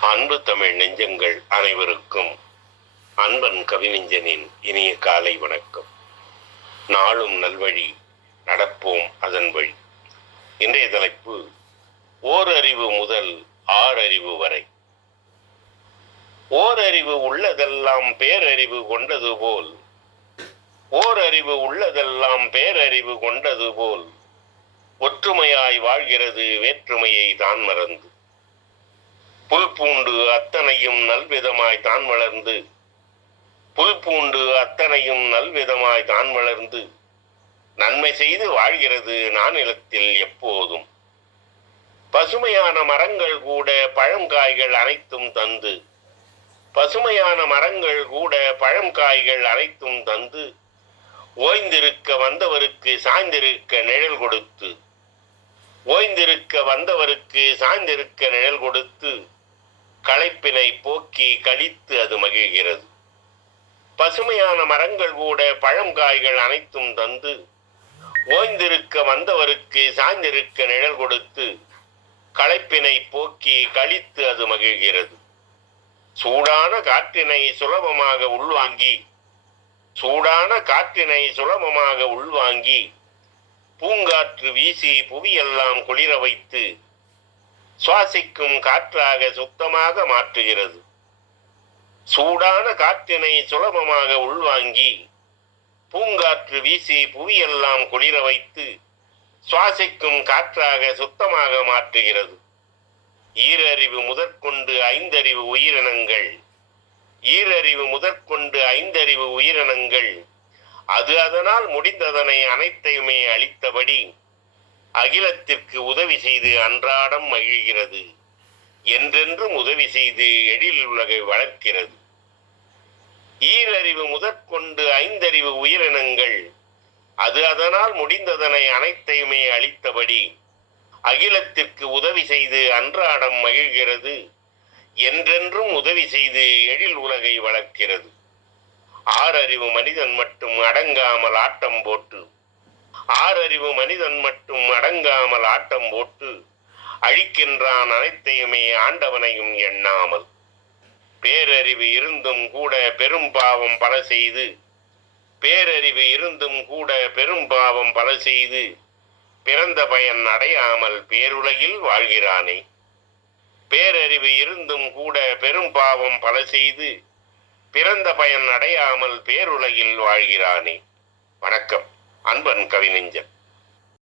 அன்பு தமிழ் நெஞ்சங்கள் அனைவருக்கும் அன்பன் கவிநெஞ்சனின் இனிய காலை வணக்கம். நாளும் நல்வழி நடப்போம் அதன் வழி. இன்றைய தலைப்பு ஓரறிவு முதல் ஆறறிவு வரை. ஓரறிவு உள்ளதெல்லாம் பேரறிவு கொண்டது போல் ஓரறிவு உள்ளதெல்லாம் பேரறிவு கொண்டது போல் ஒற்றுமையாய் வாழ்கிறது வேற்றுமையை தான் மறந்து. புல் பூண்டு அத்தனையும் நல்விதமாய் தான் வளர்ந்து. புல் பூண்டு அத்தனையும் நல்விதமாய் தான் வளர்ந்து. நன்மை செய்து வாழ்கிறது நானிலத்தில் எப்போதும். பசுமையான மரங்கள் கூட பழங்காய்கள் அனைத்தும் தந்து. பசுமையான மரங்கள் கூட பழங்காய்கள் அனைத்தும் தந்து. ஓய்ந்திருக்க வந்தவருக்கு சாய்ந்திருக்க நிழல் கொடுத்து. ஓய்ந்திருக்க வந்தவருக்கு சாய்ந்திருக்க நிழல் கொடுத்து. களைப்பினை போக்கி கழித்து அது மகிழ்கிறது. பசுமையான மரங்கள் கூட பழம் காய்கள் அனைத்தும் தந்து ஓய்ந்திருக்க வந்தவருக்கு சாய்ந்திருக்க நிழல் கொடுத்து களைப்பினை போக்கி கழித்து அது மகிழ்கிறது. சூடான காற்றினை சுலபமாக உள்வாங்கி சூடான காற்றினை சுலபமாக உள்வாங்கி பூங்காற்று வீசி புவியெல்லாம் குளிர வைத்து சுவாசிக்கும் காற்றாக சுத்தமாக மாற்றுகிறது. சூடான காற்றினை சுலபமாக உள்வாங்கி பூங்காற்று வீசி புவியெல்லாம் குளிர வைத்து சுவாசிக்கும் காற்றாக சுத்தமாக மாற்றுகிறது. ஈரறிவு முதற்கொண்டு ஐந்தறிவு உயிரினங்கள் ஈரறிவு முதற்கொண்டு ஐந்தறிவு உயிரினங்கள் அது அதனால் முடிந்ததனை அனைத்தையுமே அளித்தபடி அகிலத்திற்கு உதவி செய்து அன்றாடம் மகிழ்கிறது. என்றென்றும் உதவி செய்து எழில் உலகை வளர்க்கிறது. ஈரறிவு முதற்கொண்டு ஐந்தறிவு உயிரினங்கள். அது அதனால் முடிந்ததனை அனைத்தையுமே அளித்தபடி அகிலத்திற்கு உதவி செய்து அன்றாடம் மகிழ்கிறது. என்றென்றும் உதவி செய்து எழில் உலகை வளர்க்கிறது. ஆறறிவு மனிதன் மட்டும் அடங்காமல் ஆட்டம் போட்டு ஆறறிவு மனிதன் மட்டும் அடங்காமல் ஆட்டம் போட்டு அழிக்கின்றான் அனைத்தையுமே ஆண்டவனையும் எண்ணாமல். பேரறிவு இருந்தும் கூட பெரும் பாவம் பல செய்து பேரறிவு இருந்தும் கூட பெரும் பாவம் பல செய்து பிறந்த பயன் அடையாமல் பேருலகில் வாழ்கிறானே. பேரறிவு இருந்தும் கூட பெரும் பாவம் பல செய்து பிறந்த பயன் அடையாமல் பேருலகில் வாழ்கிறானே. வணக்கம். அன்பன் கவிநெஞ்சன்.